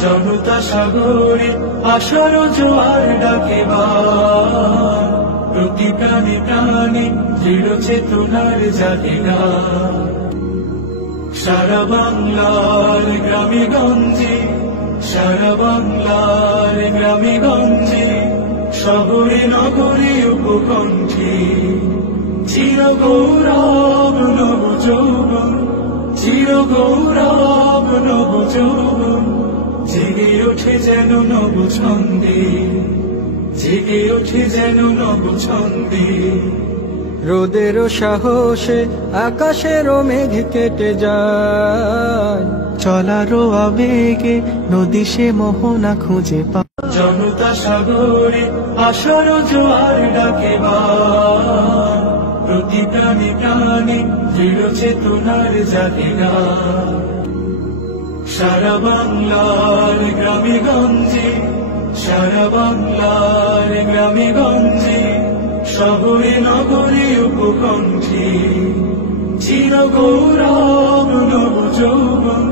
জনতা সাগরে আশার জোয়ার ডাকে প্রতি প্রাণী প্রাণী দৃঢ় চেতনার জাগে গান। সারা বাংলার গ্রামে গঞ্জে, সারা বাংলার গ্রামে গঞ্জে, শহরে নগরে উপকণ্ঠে চির গৌরব নব যৌবন, চির গৌরব নব যৌবন, জেগে ওঠে যেন নব ছন্দে, জেগে ওঠে যেন নব ছন্দে। রোদেরও সাহসে আকাশেরও মেঘ কেটে যায়, চলারও আবেগে নদী সে মোহনা খুঁজে পায়। জনতা সাগরে আশার জোয়ার ডাকে প্রতি প্রাণী প্রাণী দৃঢ় চেতনার জাগে গান। সারা বাংলার গ্রামে গঞ্জে, সারা বাংলার গ্রামে গঞ্জে, শহরে নগরে উপকণ্ঠে চির গৌরব নব যৌবন,